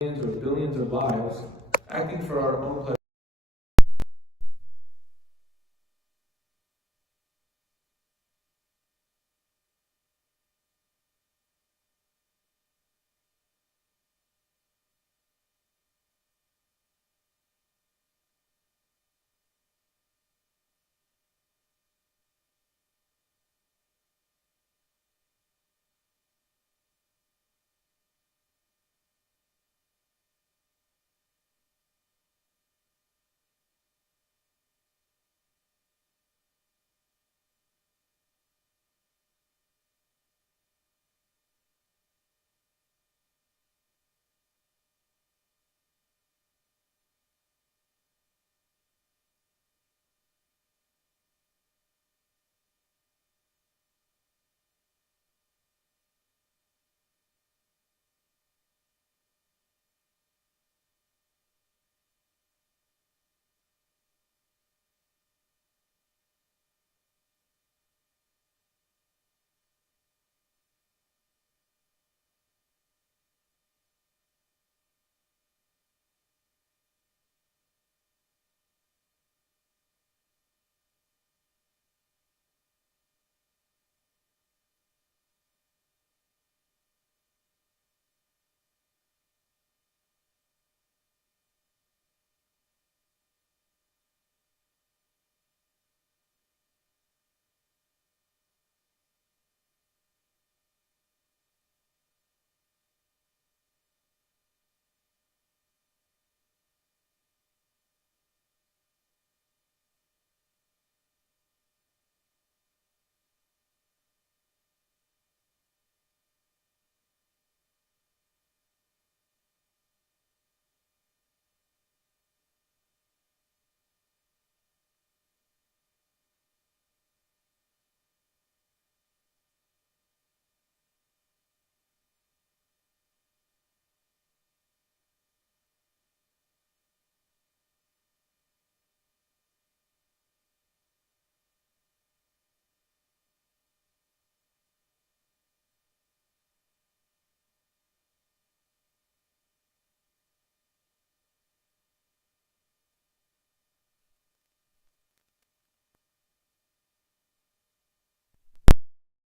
millions or billions of lives, acting for our own pleasure.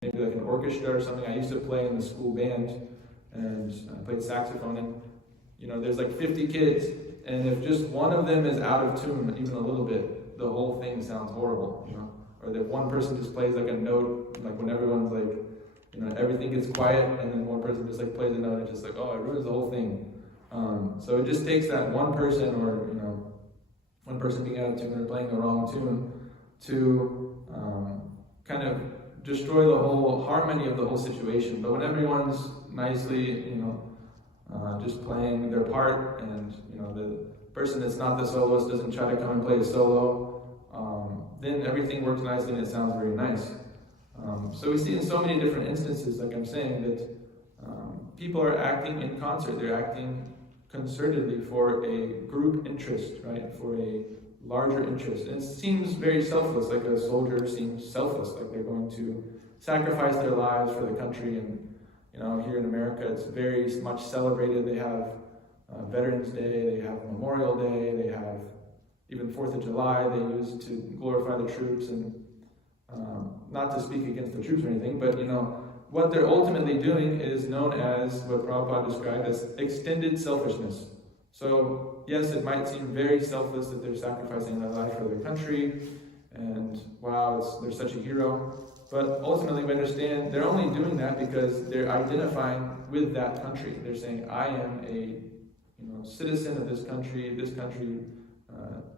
Maybe like an orchestra or something. I used to play in the school band, and I played saxophone, and there's like 50 kids, and if just one of them is out of tune, even a little bit, the whole thing sounds horrible. Or that one person just plays like a note, like when everyone's like, everything gets quiet, and then one person just like plays a note, and it's just like, oh, it ruins the whole thing. So it just takes that one person, or one person being out of tune or playing the wrong tune, to kind of destroy the whole harmony of the whole situation. But when everyone's nicely, just playing their part, and the person that's not the soloist doesn't try to come and play a solo, then everything works nicely and it sounds very nice. So we see in so many different instances, like I'm saying, that people are acting in concert. They're acting concertedly for a group interest, right? For a larger interest. And it seems very selfless, like a soldier seems selfless, like they're going to sacrifice their lives for the country. And here in America, it's very much celebrated. They have Veterans Day, they have Memorial Day, they have even 4th of July they use to glorify the troops. And not to speak against the troops or anything, but what they're ultimately doing is known as what Prabhupada described as extended selfishness. So yes, it might seem very selfless that they're sacrificing their life for their country, and wow, they're such a hero. But ultimately we understand they're only doing that because they're identifying with that country. They're saying, I am a citizen of this country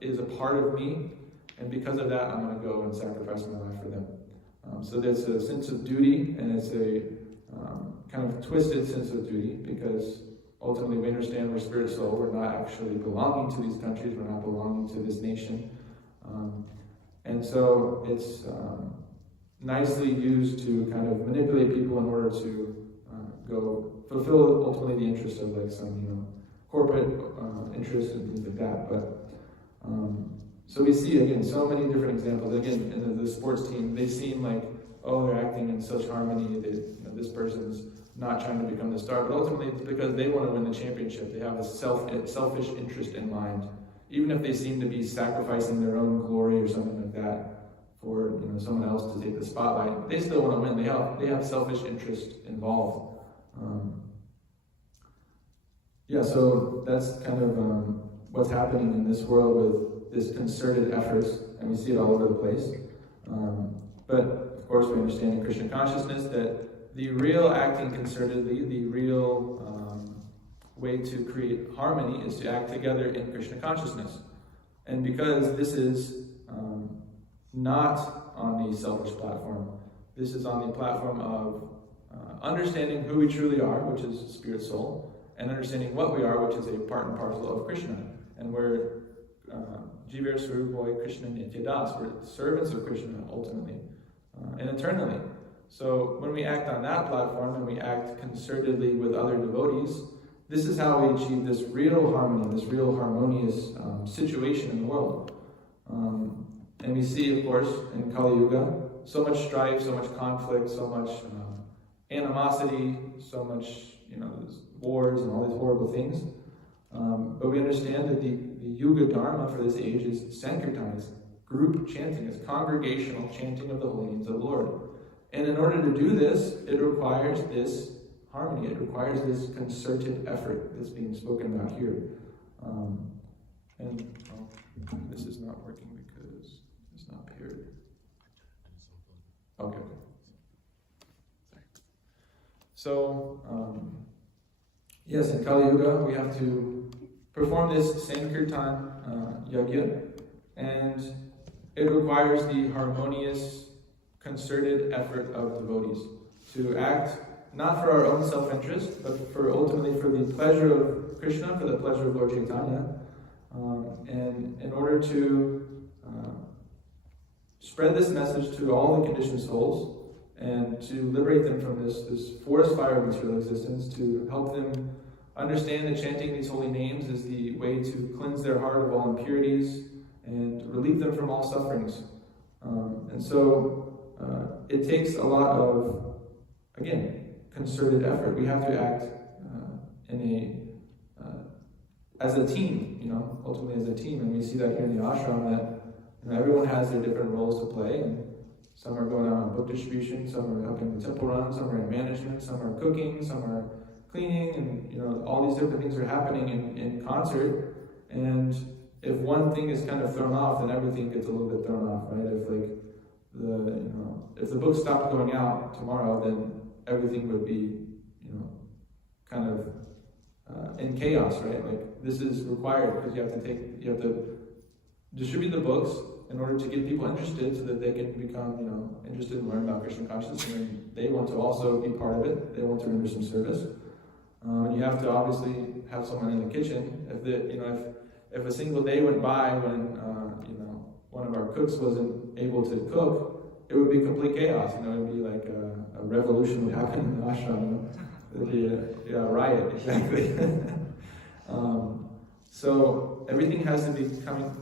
is a part of me, and because of that I'm going to go and sacrifice my life for them. So there's a sense of duty, and it's a kind of twisted sense of duty, because ultimately we understand we're spirit soul, we're not actually belonging to these countries, we're not belonging to this nation. And so it's nicely used to kind of manipulate people in order to go fulfill ultimately the interests of like some corporate interests and things like that. But so we see again so many different examples. Again, in the sports team, they seem like, oh, they're acting in such harmony that this person's not trying to become the star, but ultimately it's because they want to win the championship. They have a selfish interest in mind. Even if they seem to be sacrificing their own glory or something like that for someone else to take the spotlight, they still want to win. They have selfish interest involved. So that's kind of what's happening in this world with this concerted efforts, and we see it all over the place. But of course, we understand in Krishna consciousness that the real acting concertedly, the real way to create harmony is to act together in Krishna consciousness. And because this is not on the selfish platform, this is on the platform of understanding who we truly are, which is spirit soul, and understanding what we are, which is a part and parcel of Krishna. And we're Jivar Swarupoi Krishna Nitya Das. We're servants of Krishna ultimately and eternally. So when we act on that platform and we act concertedly with other devotees, this is how we achieve this real harmony, this real harmonious situation in the world. And we see, of course, in Kali Yuga, so much strife, so much conflict, so much animosity, so much, wars and all these horrible things. But we understand that the Yuga Dharma for this age is Sankirtan, is group chanting, is congregational chanting of the holy names of the Lord. And in order to do this, it requires this harmony, it requires this concerted effort that's being spoken about here. This is not working because it's not paired. Okay. So, yes, in Kali Yuga, we have to perform this Sankirtan Yajna, and it requires the harmonious, concerted effort of devotees to act not for our own self-interest, but for ultimately for the pleasure of Krishna, for the pleasure of Lord Chaitanya, and in order to spread this message to all the conditioned souls, and to liberate them from this forest fire of material existence, to help them understand that chanting these holy names is the way to cleanse their heart of all impurities and relieve them from all sufferings. And so it takes a lot of, again, concerted effort. We have to act as a team, ultimately as a team. And we see that here in the ashram that everyone has their different roles to play. And some are going out on book distribution, some are helping the temple run, some are in management, some are cooking, some are cleaning, and all these different things are happening in concert. And if one thing is kind of thrown off, then everything gets a little bit thrown off, right? If the book stopped going out tomorrow, then everything would be, kind of in chaos, right? Like this is required because you have to distribute the books in order to get people interested, so that they can become, interested in learning about Krishna consciousness, and then they want to also be part of it. They want to render some service. And you have to obviously have someone in the kitchen. If a single day went by when one of our cooks wasn't able to cook, it would be complete chaos. It would be like a revolution would happen in the ashram. It would be a riot, exactly. So everything has to be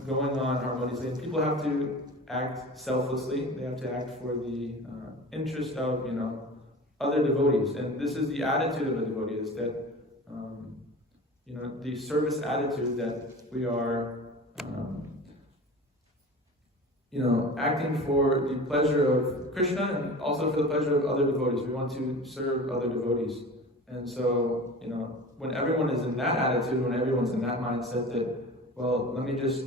going on harmoniously, and people have to act selflessly. They have to act for the interest of other devotees, and this is the attitude of a devotee: is that the service attitude that we are acting for the pleasure of Krishna and also for the pleasure of other devotees. We want to serve other devotees, and so when everyone is in that attitude, when everyone's in that mindset that, well, let me just,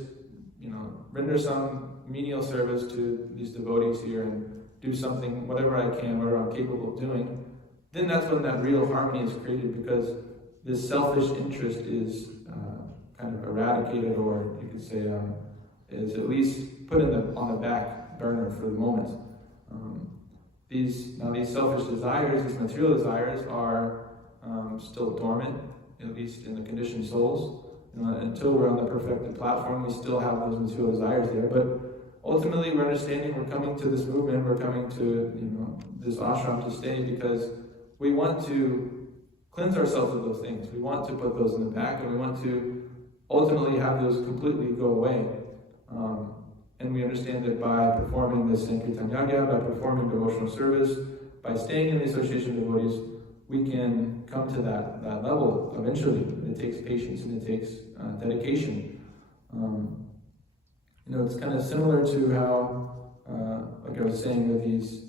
render some menial service to these devotees here and do something, whatever I can, whatever I'm capable of doing, then that's when that real harmony is created, because this selfish interest is kind of eradicated, or you could say is at least put on the back burner for the moment. These selfish desires, these material desires, are still dormant, at least in the conditioned souls. Until we're on the perfected platform, we still have those material desires there. But ultimately, we're understanding we're coming to this movement, we're coming to this ashram to stay because we want to cleanse ourselves of those things. We want to put those in the back, and we want to ultimately have those completely go away. And we understand that by performing this Sankirtan Yajna, by performing devotional service, by staying in the association of devotees, we can come to that level eventually. It takes patience and it takes dedication. It's kind of similar to how, like I was saying, with these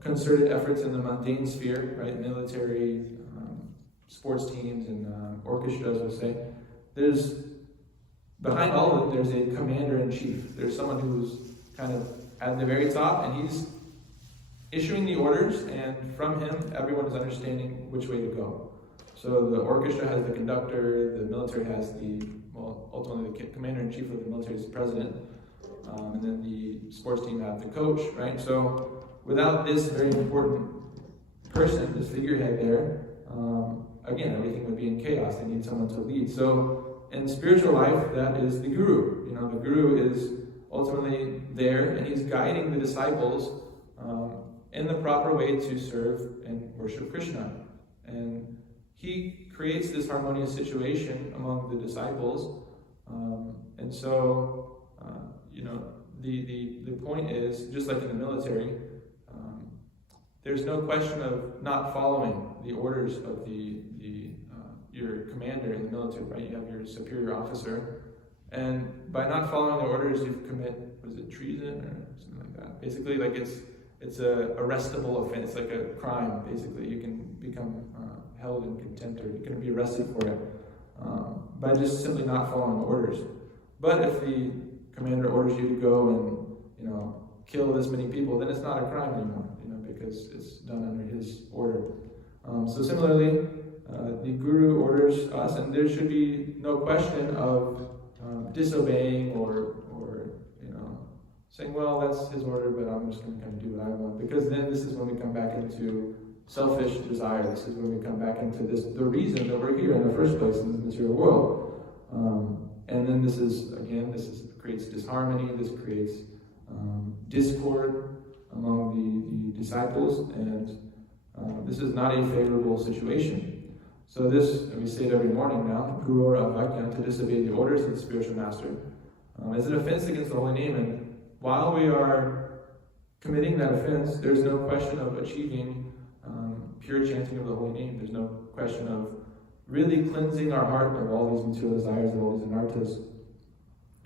concerted efforts in the mundane sphere, right? Military, sports teams, and orchestras, we'll say. There's, behind all of it, there's a commander-in-chief. There's someone who's kind of at the very top, and he's issuing the orders, and from him, everyone is understanding which way to go. So the orchestra has the conductor, the military has ultimately the commander-in-chief of the military is the president, and then the sports team have the coach, right? So without this very important person, this figurehead there, again, everything would be in chaos. They need someone to lead. So in spiritual life, that is the guru. The guru is ultimately there, and he's guiding the disciples in the proper way to serve and worship Krishna. And he creates this harmonious situation among the disciples. And so, the point is, just like in the military, there's no question of not following the orders of your commander in the military, right? You have your superior officer, and by not following the orders, you commit, was it treason or something like that? Basically, like it's a arrestable offense, like a crime. Basically, you can become held in contempt, or you can be arrested for it by just simply not following the orders. But if the commander orders you to go and kill this many people, then it's not a crime anymore, because it's done under his order. So similarly, the guru orders us, and there should be no question of disobeying or saying, well, that's his order, but I'm just going to kind of do what I want. Because then this is when we come back into selfish desire. This is when we come back into the reason that we're here in the first place in this material world. And then this creates disharmony. This creates discord among the disciples, and this is not a favorable situation. So this, and we say it every morning now, Guru Avajna, to disobey the orders of the spiritual master, is an offense against the holy name. And while we are committing that offense, there's no question of achieving pure chanting of the holy name. There's no question of really cleansing our heart of all these material desires, of all these anarthas,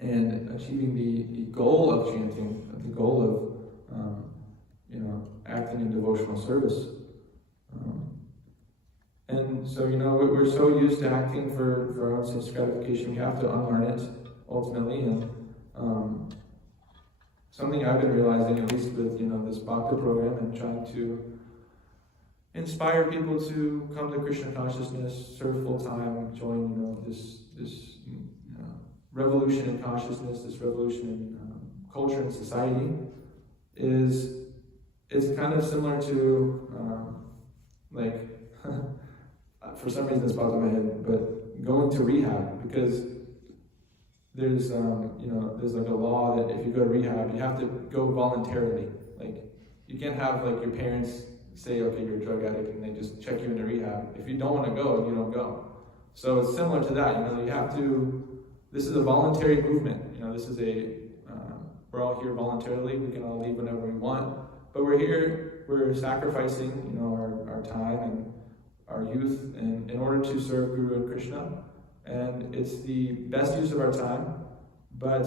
and achieving the goal of chanting, the goal of acting in devotional service. And so, we're so used to acting for our own sense gratification, we have to unlearn it ultimately. And something I've been realizing, at least with this Bhakti program, and trying to inspire people to come to Krishna consciousness, serve full time, join this revolution in consciousness, this revolution in culture and society, it's kind of similar to for some reason this popped in my head, but going to rehab, because there's like a law that if you go to rehab, you have to go voluntarily. Like, you can't have your parents say, okay, you're a drug addict, and they just check you into rehab. If you don't want to go, you don't go. So it's similar to that. You have to. This is a voluntary movement. This is we're all here voluntarily. We can all leave whenever we want, but we're here. We're sacrificing, our time and our youth in order to serve Guru and Krishna. And it's the best use of our time, but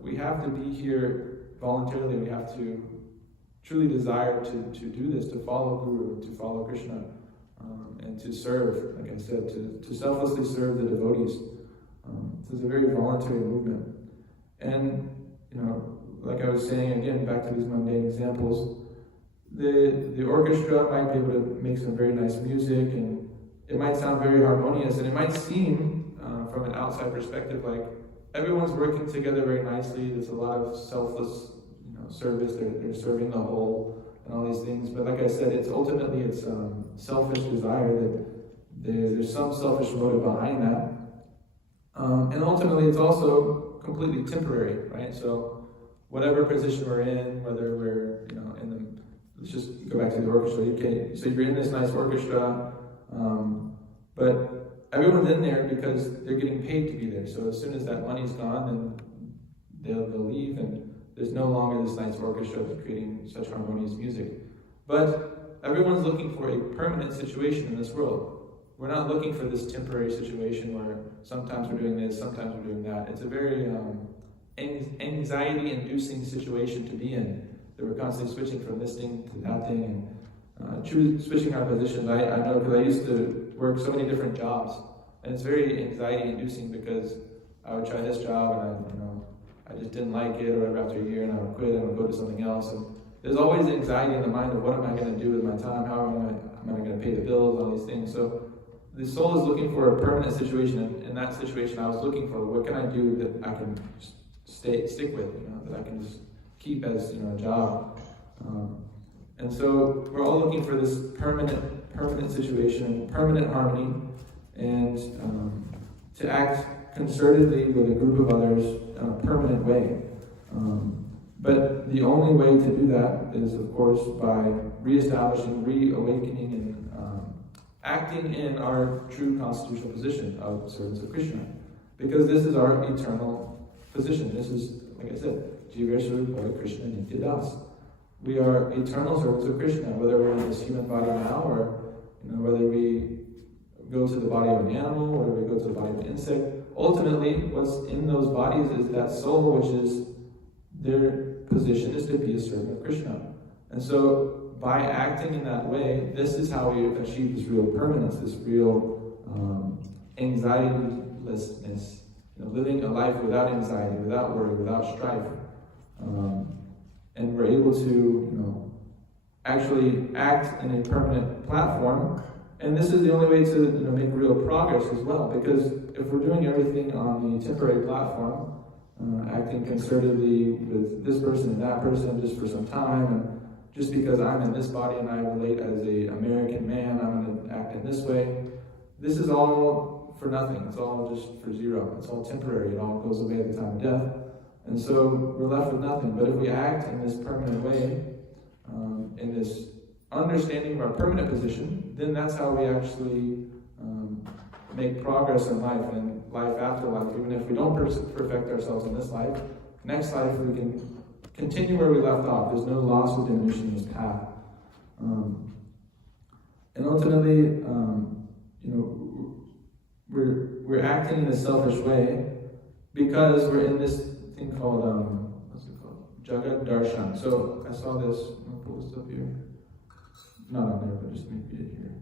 we have to be here voluntarily. We have to truly desire to do this, to follow Guru, to follow Krishna, and to serve, like I said, to selflessly serve the devotees. So it's a very voluntary movement. And, like I was saying, again, back to these mundane examples, the orchestra might be able to make some very nice music, and it might sound very harmonious, and it might seem from an outside perspective like everyone's working together very nicely. There's a lot of selfless service. They're serving the whole and all these things. But like I said, it's selfish desire, that there's some selfish motive behind that. And ultimately it's also completely temporary, right? So whatever position we're in, whether we're let's just go back to the orchestra. So you're in this nice orchestra, but everyone's in there because they're getting paid to be there. So as soon as that money's gone, then they'll leave, and there's no longer this nice orchestra that's creating such harmonious music. But everyone's looking for a permanent situation in this world. We're not looking for this temporary situation where sometimes we're doing this, sometimes we're doing that. It's a very anxiety-inducing situation to be in, that we're constantly switching from this thing to that thing, and switching our positions. I know because I used to work so many different jobs, and it's very anxiety-inducing because I would try this job and I just didn't like it, or whatever, after a year, and I would quit and I would go to something else. And there's always anxiety in the mind of what am I going to do with my time, how am I going to pay the bills, all these things. So the soul is looking for a permanent situation, and in that situation I was looking for what can I do that I can stick with, that I can just keep as a job. And so we're all looking for this permanent situation, permanent harmony, and to act concertedly with a group of others in a permanent way. But the only way to do that is, of course, by reestablishing, reawakening, and acting in our true constitutional position of servants of Krishna. Because this is our eternal position. This is, like I said, Jiva Swarupa Krishna Nitya Das. We are eternal servants of Krishna, whether we're in this human body now, or whether we go to the body of an animal, whether we go to the body of an insect. Ultimately, what's in those bodies is that soul, which is their position is to be a servant of Krishna. And so, by acting in that way, this is how we achieve this real permanence, this real anxietylessness, living a life without anxiety, without worry, without strife. And we're able to, actually act in a permanent platform. And this is the only way to make real progress as well, because if we're doing everything on the temporary platform, acting concertedly with this person and that person just for some time, and just because I'm in this body and I relate as an American man, I'm going to act in this way. This is all for nothing. It's all just for zero. It's all temporary. It all goes away at the time of death. And so we're left with nothing. But if we act in this permanent way, in this understanding of our permanent position, then that's how we actually make progress in life and life after life. Even if we don't perfect ourselves in this life, next life we can continue where we left off. There's no loss or diminution in this path. And ultimately, we're acting in a selfish way because we're in this thing called, Jagat Darshan. So I saw this, I'm going to pull this up here. Not on there, but just let me read it here.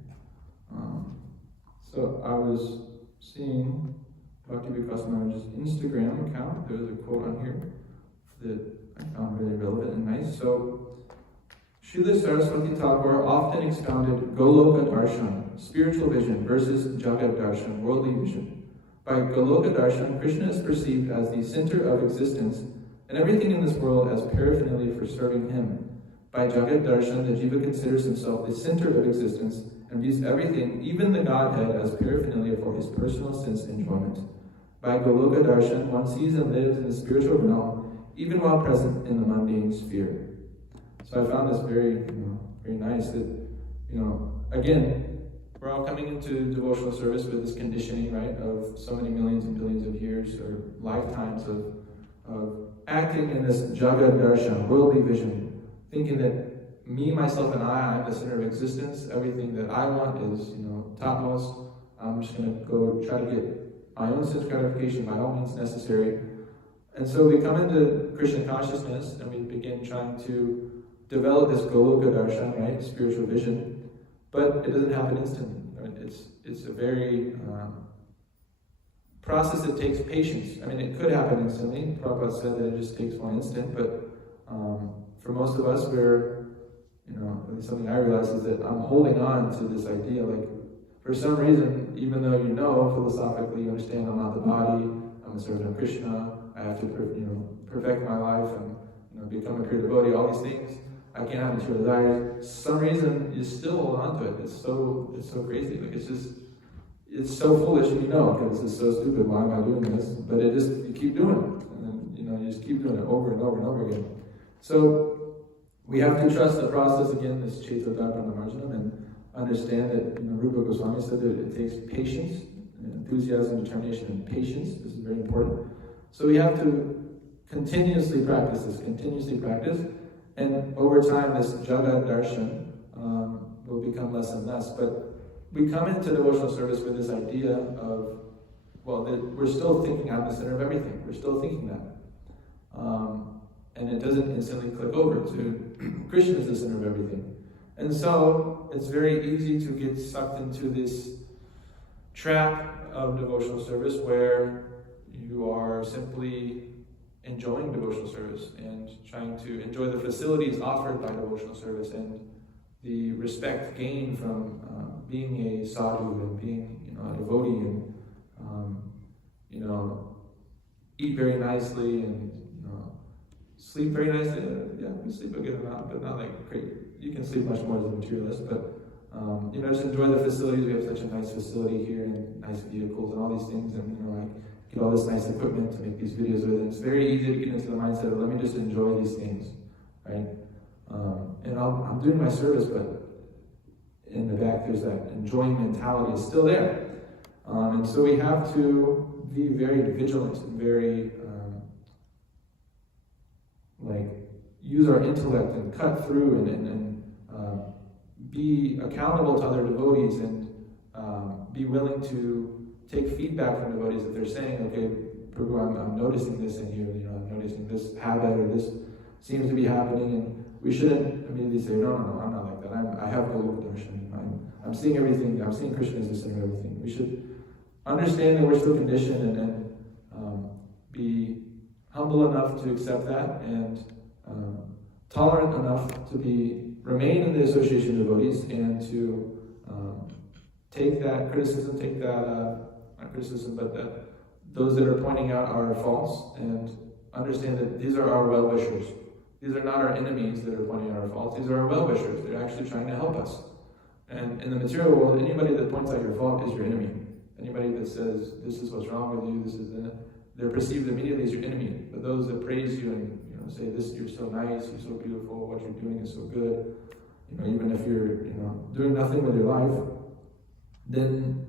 So I was seeing Bhakti Vikas Maharaj's Instagram account. There was a quote on here that I found really relevant and nice. So, Srila Saraswati Thakur often expounded Goloka Darshan, spiritual vision, versus Jagat Darshan, worldly vision. By Goloka Darshan, Krishna is perceived as the center of existence, and everything in this world as paraphernalia for serving him. By Jagat Darshan, the jiva considers himself the center of existence and views everything, even the Godhead, as paraphernalia for his personal sense enjoyment. By Goloka Darshan, one sees and lives in the spiritual realm, even while present in the mundane sphere. So I found this very, very nice that, again, we're all coming into devotional service with this conditioning, right, of so many millions and billions of years or lifetimes of acting in this Jagat Darshan, worldly vision, thinking that me, myself, and I'm the center of existence. Everything that I want is, topmost. I'm just going to go try to get my own sense gratification by all means necessary. And so we come into Krishna consciousness and we begin trying to develop this Goloka Darshan, right, spiritual vision. But it doesn't happen instantly. I mean, it's a very process that takes patience. I mean, it could happen instantly. Prabhupada said that it just takes one instant, but for most of us, we're, something I realize is that I'm holding on to this idea, like, for some reason, even though philosophically, you understand I'm not the body, I'm a servant of Krishna, I have to, perfect my life and, become a pure devotee, all these things, I can't have material desires. For some reason, you still hold on to it. It's so crazy. Like, it's so foolish, because it's so stupid. Why am I doing this? But you keep doing it. And then, you just keep doing it over and over and over again. So, we have to trust the process again, this Chaitanya Marjanam, and understand that, Rupa Goswami said that it takes patience, enthusiasm, determination, and patience. This is very important. So we have to continuously practice this, and over time, this Jagat Darshan will become less and less. But we come into devotional service with this idea of, well, that we're still thinking I'm the center of everything. We're still thinking that. And it doesn't instantly click over to Krishna is the center of everything. And so it's very easy to get sucked into this trap of devotional service where you are simply enjoying devotional service and trying to enjoy the facilities offered by devotional service and the respect gained from being a sadhu and being, a devotee and, eat very nicely and, sleep very nicely. Yeah, we sleep a good amount, but not like great. You can sleep much more as a materialist, but, just enjoy the facilities. We have such a nice facility here and nice vehicles and all these things, and, get all this nice equipment to make these videos with. And it's very easy to get into the mindset of, let me just enjoy these things, right? And I'm doing my service, but in the back there's that enjoying mentality is still there. And so we have to be very vigilant and very, use our intellect and cut through and be accountable to other devotees and be willing to take feedback from devotees if they're saying, okay, Prabhu, I'm noticing this in you, I'm noticing this habit or this seems to be happening, and we shouldn't immediately say, no, I'm not like that. I have Golok Darshan. I'm seeing everything. I'm seeing Krishna as the center of everything. We should understand that we're still conditioned and be humble enough to accept that and tolerant enough to remain in the association of devotees and to take that criticism, not criticism, but those that are pointing out our faults and understand that these are our well-wishers. These are not our enemies that are pointing out our faults. These are our well-wishers. They're actually trying to help us. And in the material world, anybody that points out your fault is your enemy. Anybody that says, this is what's wrong with you, they're perceived immediately as your enemy. But those that praise you and say, this, you're so nice, you're so beautiful, what you're doing is so good, even if you're doing nothing with your life, then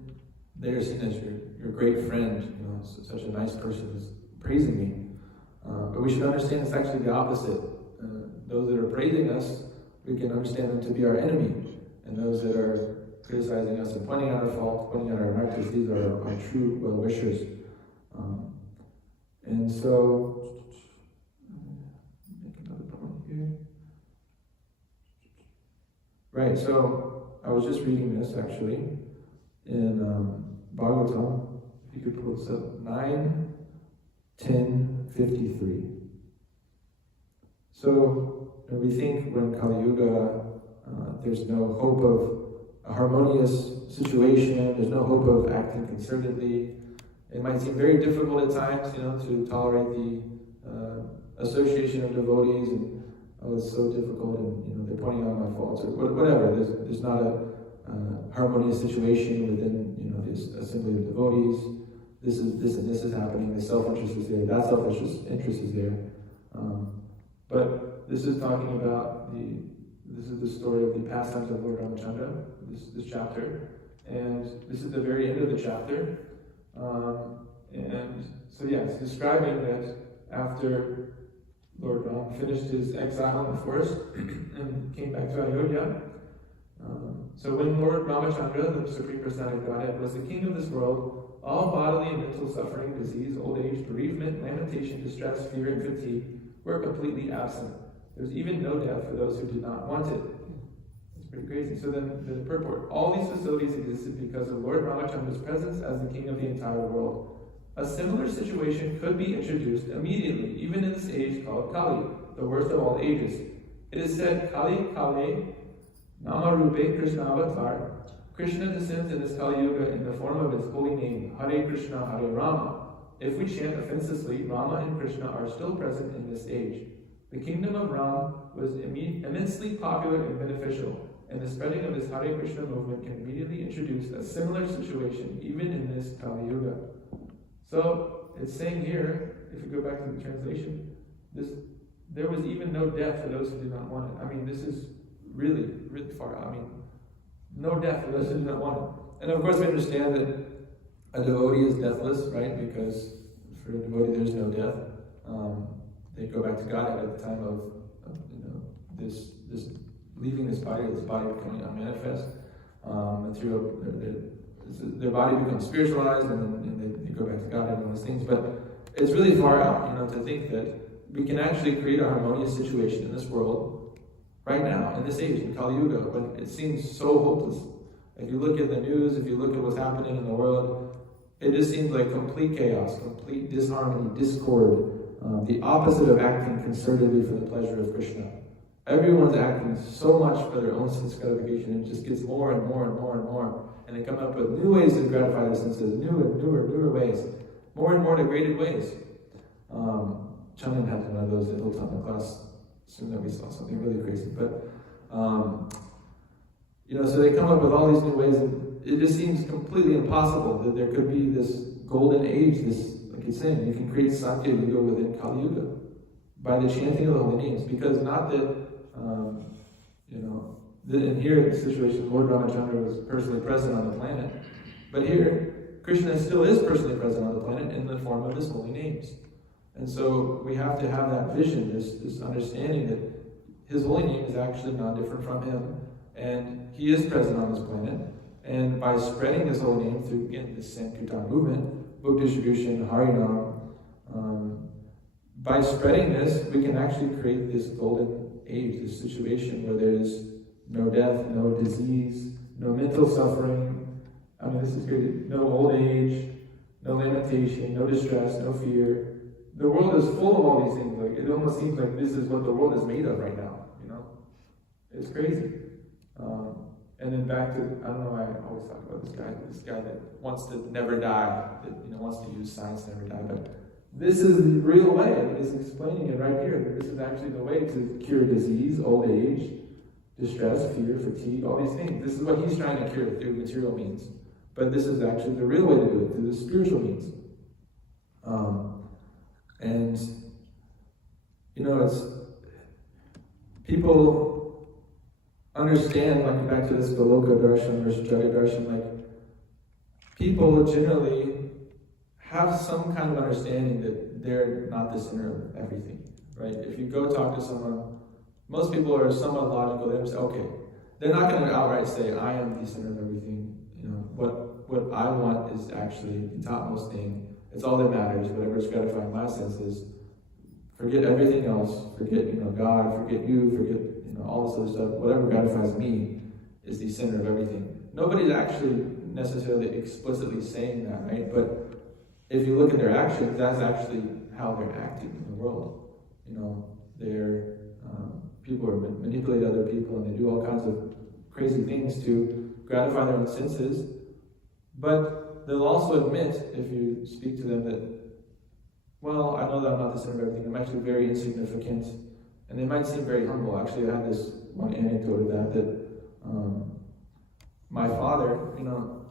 they're seen as your great friend, such a nice person is praising me. But we should understand it's actually the opposite. Those that are praising us, we can understand them to be our enemy. And those that are criticizing us and pointing out our faults, pointing out our merits, these are our true well-wishers. And so, make another point here. Right, so I was just reading this actually in Bhagavatam. If you could pull this up, 9:10:53. So we think when Kali Yuga, there's no hope of a harmonious situation, there's no hope of acting concertedly. It might seem very difficult at times, to tolerate the association of devotees, and it's so difficult, and they're pointing out my faults or whatever. There's not a harmonious situation within this assembly of devotees. This is happening. The self-interest is there. That self-interest is there. But this is talking about this is the story of the pastimes of Lord Ramachandra, this chapter. And this is the very end of the chapter. And so it's describing that after Lord Ram finished his exile in the forest and came back to Ayodhya. So when Lord Ramachandra, the Supreme Personality of Godhead, was the king of this world, all bodily and mental suffering, disease, old age, bereavement, lamentation, distress, fear, and fatigue were completely absent. There was even no death for those who did not want it. It's pretty crazy. So then the purport. All these facilities existed because of Lord Ramachandra's presence as the king of the entire world. A similar situation could be introduced immediately, even in this age called Kali, the worst of all ages. It is said, Kali Kale, Namarupe Krishna Avatar. Krishna descends in this Kali Yuga in the form of his holy name, Hare Krishna, Hare Rama. If we chant offensively, Rama and Krishna are still present in this age. The kingdom of Ram was immensely popular and beneficial, and the spreading of this Hare Krishna movement can immediately introduce a similar situation, even in this Kali Yuga. So, it's saying here, if you go back to the translation, there was even no death for those who did not want it. I mean, this is really, really far out. I mean, no death for those who did not want it. And of course, we understand that a devotee is deathless, right? Because for a devotee, there's no death. They go back to God at the time of this leaving this body becoming unmanifest. Their body becomes spiritualized, and then they go back to God and all those things. But it's really far out, to think that we can actually create a harmonious situation in this world right now, in this age, in Kali Yuga, when it seems so hopeless. If you look at the news, if you look at what's happening in the world, it just seems like complete chaos, complete disharmony, discord, the opposite of acting concertedly for the pleasure of Krishna. Everyone's acting so much for their own sense gratification, and it just gets more and more and more and more. And they come up with new ways to gratify their senses, newer ways, more and more degraded ways. Chandan had one of those at Hilltop class soon that we saw something really crazy. But, so they come up with all these new ways, and it just seems completely impossible that there could be this golden age, like he's saying, you can create Satya Yuga within Kali Yuga by the chanting of the holy names. Because not that, in here, the situation, Lord Ramachandra was personally present on the planet, but here, Krishna still is personally present on the planet in the form of his holy names. And so we have to have that vision, this understanding that his holy name is actually not different from him, and he is present on this planet. And by spreading this holy name through, again, this Sankirtan movement, book distribution, Harinam, by spreading this, we can actually create this golden age, this situation where there's no death, no disease, no mental suffering. This is great. No old age, no lamentation, no distress, no fear. The world is full of all these things. Like, it almost seems like this is what the world is made of right now. It's crazy. And then back to, I don't know why I always talk about this guy that wants to never die, that wants to use science to never die. But this is the real way. He's explaining it right here. This is actually the way to cure disease, old age, distress, fear, fatigue, all these things. This is what he's trying to cure through material means. But this is actually the real way to do it, through the spiritual means. It's people understand, like back to this Goloka Darshan versus Jagat Darshan, like people generally have some kind of understanding that they're not the center of everything, right? If you go talk to someone, most people are somewhat logical. They're just, okay, they're not going to outright say, I am the center of everything. What I want is actually the topmost thing. It's all that matters. Whatever is gratifying my senses. Forget everything else. Forget, God. Forget you. Forget, all this other stuff. Whatever gratifies me is the center of everything. Nobody's actually necessarily explicitly saying that, right? But if you look at their actions, that's actually how they're acting in the world. They're people are manipulate other people, and they do all kinds of crazy things to gratify their own senses. But they'll also admit, if you speak to them, that, well, I know that I'm not the center of everything. I'm actually very insignificant. And they might seem very humble. Actually, I had this one anecdote of that my father,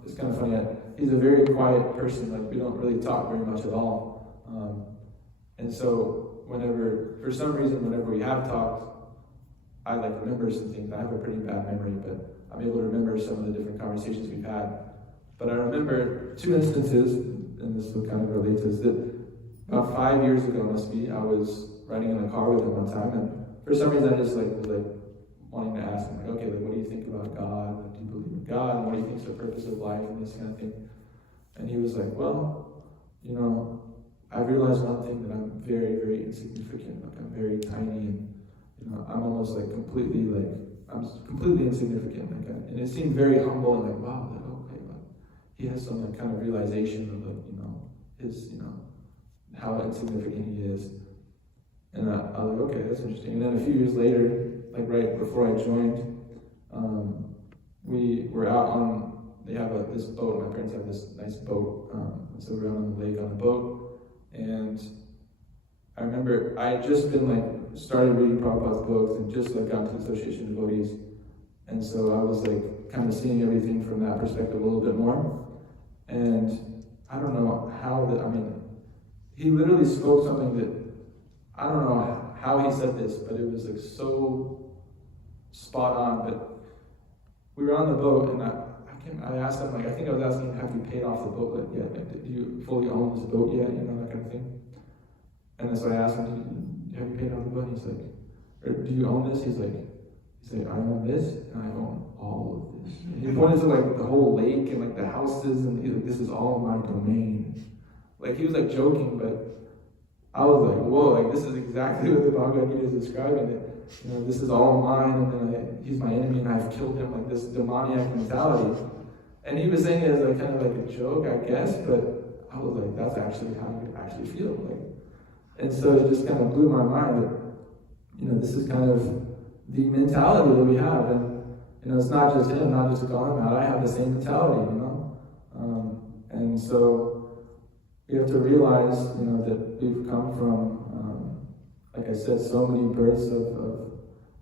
it's kind of funny, he's a very quiet person. Like, we don't really talk very much at all. And so for some reason, whenever we have talked, I remember some things. I have a pretty bad memory, but I'm able to remember some of the different conversations we've had. But I remember two instances, and this will kind of relate to this, that about 5 years ago must be, I was riding in a car with him one time, and for some reason I just was wanting to ask him, okay, what do you think about God? Do you believe in God? And what do you think is the purpose of life and this kind of thing? And he was like, well, I realized one thing, that I'm very, very insignificant. I'm very tiny, and I'm almost completely insignificant. And it seemed very humble, and wow, okay, he has some kind of realization of his how insignificant he is. And I was like, okay, that's interesting. And then a few years later, right before I joined, we were out on, they have this boat, my parents have this nice boat, so we're out on the lake on the boat, and I remember I had just been started reading Prabhupada's books and just got into Association of Devotees, and so I was kind of seeing everything from that perspective a little bit more, and I don't know how he literally spoke something that, I don't know how he said this, but it was so spot on. But we were on the boat, and I asked him, I think I was asking him, have you paid off the boat yet? Do you fully own this boat yet? That kind of thing. And so I asked him, have you paid off the boat? And he's like, or do you own this? He's like, He's like, I own this, and I own all of this. And he pointed to like the whole lake and like the houses, and he's like, this is all my domain. Like he was like joking, but I was like, whoa, like this is exactly what the Bhagavad Gita is describing. It. You know, this is all mine, and then he's my enemy, and I've killed him, like this demoniac mentality. And he was saying it as like kind of like a joke, I guess, but I was like, that's actually how you actually feel. Like, and so it just kind of blew my mind that, you know, this is kind of the mentality that we have. And, you know, it's not just him, not just to call him out. I have the same mentality, you know. And so we have to realize, you know, that we've come from, like I said, so many births of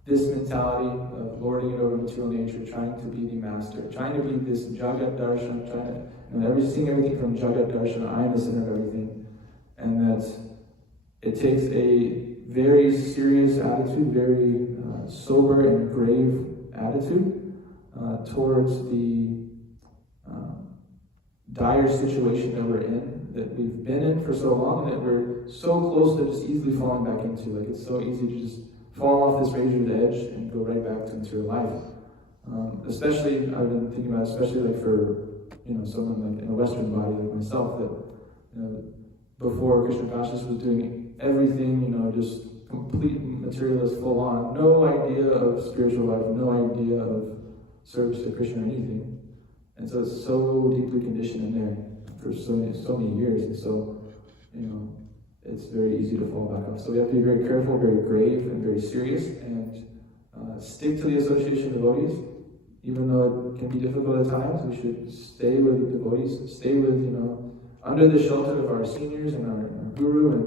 this mentality of lording it over material nature, trying to be the master, trying to be this Jagat Darshan, trying to, seeing everything from Jagat Darshan, I am the center of everything. And that it takes a very serious attitude, very sober and grave attitude towards the dire situation that we're in, that we've been in for so long, that we're so close to just easily falling back into. Like it's so easy to just fall off this razor's edge and go right back to material life. Especially, I've been thinking about, especially like for, you know, someone like in a Western body like myself, that, you know, before Krishna consciousness was doing everything, you know, just complete materialist, full on, no idea of spiritual life, no idea of service to Krishna or anything. And so it's so deeply conditioned in there for so many years, and so, you know, it's very easy to fall back off. So we have to be very careful, very grave, and very serious, and stick to the association of devotees. Even though it can be difficult at times, we should stay with the devotees, stay with, you know, under the shelter of our seniors and our guru, and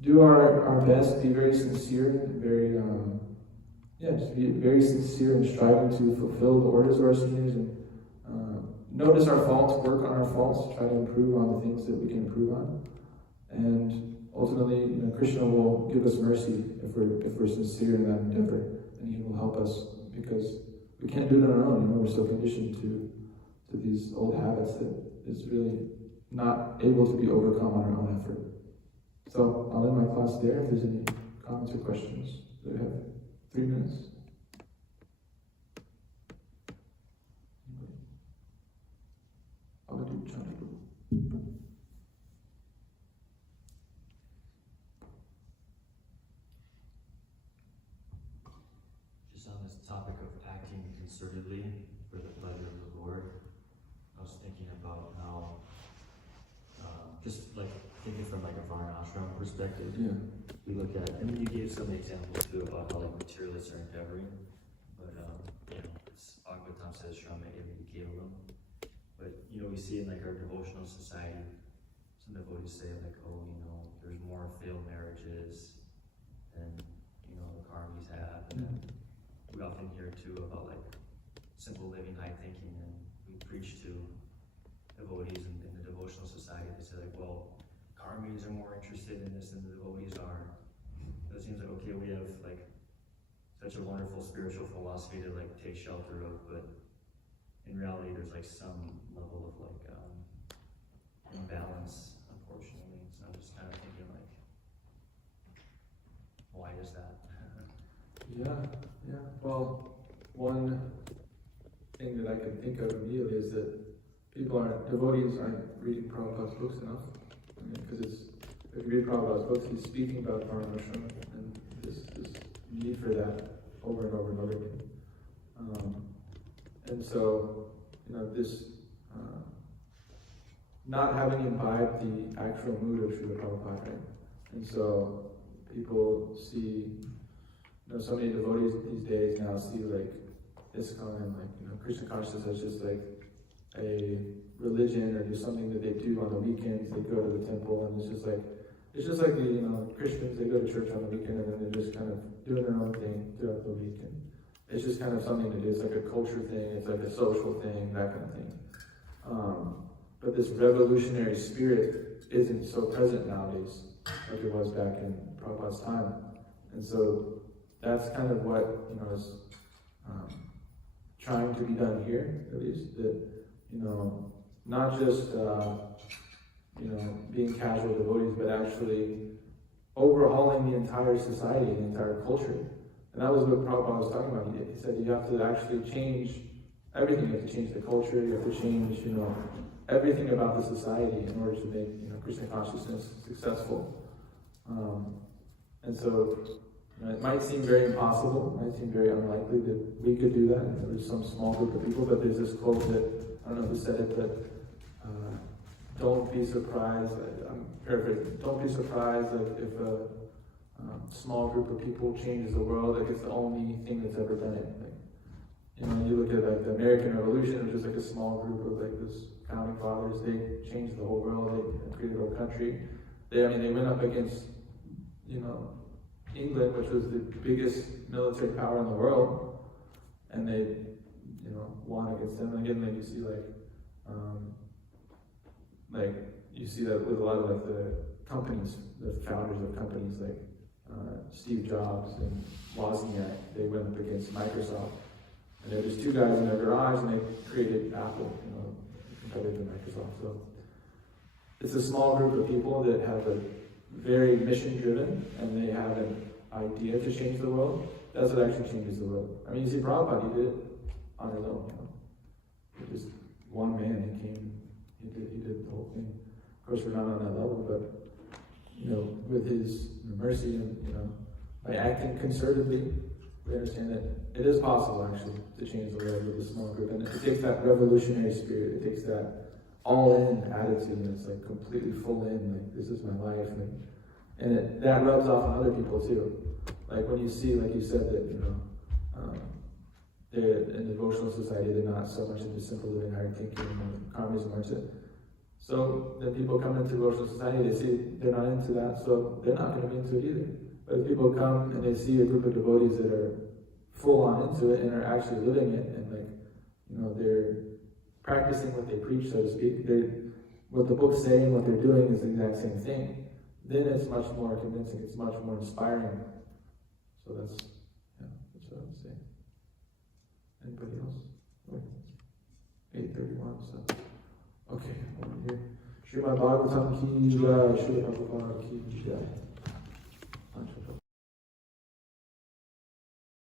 do our best, be very sincere, very, just be very sincere in striving to fulfill the orders of our seniors, and notice our faults, work on our faults, try to improve on the things that we can improve on. And ultimately, you know, Krishna will give us mercy if we're sincere in that endeavor, and he will help us, because we can't do it on our own. You know, we're so conditioned to these old habits that it's really not able to be overcome on our own effort. So I'll end my class there. If there's any comments or questions, we have 3 minutes. Just on this topic of acting concertedly for the pleasure of the Lord, I was thinking about how, just like thinking from like a varnashram perspective, we look at, I mean, you gave some examples too about how like materialists are endeavoring, but you know, it's Bhagavatam says Shrama Evi Kevalam. But you know, we see in like our devotional society, some devotees say like, oh, you know, there's more failed marriages than, you know, the karmis have. And we often hear too about like simple living, high thinking, and we preach to devotees in the devotional society. They say like, well, karmis are more interested in this than the devotees are. So it seems like, okay, we have like such a wonderful spiritual philosophy to like take shelter of, but in reality there's like some level of like imbalance, unfortunately. So I'm just kind of thinking like, why is that? Yeah. Well, one thing that I can think of immediately is that devotees aren't reading Prabhupada's books enough. I mean, because if you read Prabhupada's books, he's speaking about varnashram and this need for that over and over and over again. And so, you know, this not having imbibed the actual mood of Srila Prabhupada, right? And so people see, you know, so many devotees these days now see like ISKCON and like, you know, Krishna consciousness as just like a religion or just something that they do on the weekends. They go to the temple and it's just like the, you know, Christians, they go to church on the weekend and then they're just kind of doing their own thing throughout the week. And it's just kind of something to do. It's like a culture thing, it's like a social thing, that kind of thing. But this revolutionary spirit isn't so present nowadays like it was back in Prabhupada's time. And so that's kind of what, you know, is trying to be done here, at least. That, you know, not just, you know, being casual devotees, but actually overhauling the entire society, the entire culture. And that was what Prabhupada was talking about. He said you have to actually change everything. You have to change the culture. You have to change, everything about the society in order to make, Krishna consciousness successful. And so, it might seem very impossible. It might seem very unlikely that we could do that. There's some small group of people, but there's this quote that I don't know who said it, but don't be surprised. I'm paraphrasing. Don't be surprised if a small group of people changes the world. Like it's the only thing that's ever done it. Like, you look at like the American Revolution, it was just like a small group of like this founding fathers. They changed the whole world. They created a whole country. They went up against, England, which was the biggest military power in the world, and they, won against them. And again, like you see, you see that with a lot of like the companies, the founders of companies like Steve Jobs and Wozniak. They went up against Microsoft, and there was two guys in their garage, and they created Apple, competitive to Microsoft. So it's a small group of people that have a very mission-driven, and they have an idea to change the world. That's what actually changes the world. I mean, you see Prabhupada, he did it on his own. Just one man, he did the whole thing. Of course, we're not on that level, but with his mercy and by acting concertedly, we understand that it is possible actually to change the world with a small group, and it takes that revolutionary spirit. It takes that all-in attitude, and it's like completely full in. Like this is my life, and that rubs off on other people too. Like when you see, like you said, that they're in devotional society, they're not so much into simple living, higher thinking, and karmism, aren't it? So then people come into devotional society, they see they're not into that, so they're not going to be into it either. But if people come and they see a group of devotees that are full on into it and are actually living it, and they're practicing what they preach, so to speak, what the book's saying, what they're doing is the exact same thing, then it's much more convincing, it's much more inspiring. So that's what I would say. Anybody else? 8:31, so. Okay, over here. Srimad Bhagavatam ki jai, Srila Prabhupada ki jai.